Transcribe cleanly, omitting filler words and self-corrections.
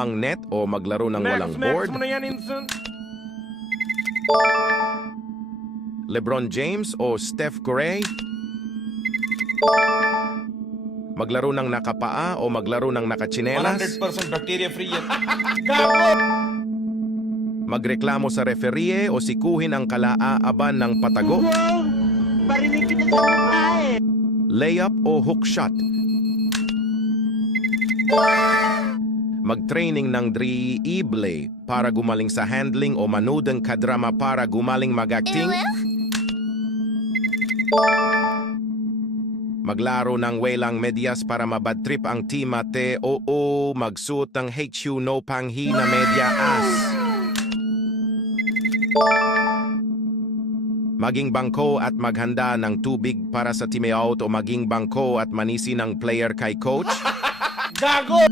ang net o maglaro ng walang board? mo na yan, Inson. LeBron James o Steph Curry? Maglaro ng nakapaa o maglaro ng nakatsinelas? 100% bacteria-free yan. Gago! Magreklamo sa referee o sikuhin ang kalaaaban ng patago? Barinig kita sa mukha eh. Layup o hook shot? Mag-training ng dribble para gumaling sa handling o manood ng kadrama para gumaling mag-acting? Maglaro ng walang medyas para mabad trip ang teammate o magsuot ng HU no panghi na medya as? Maging bangko at maghanda ng tubig para sa timeout o maging bangko at manisi ng player kay coach? Gago!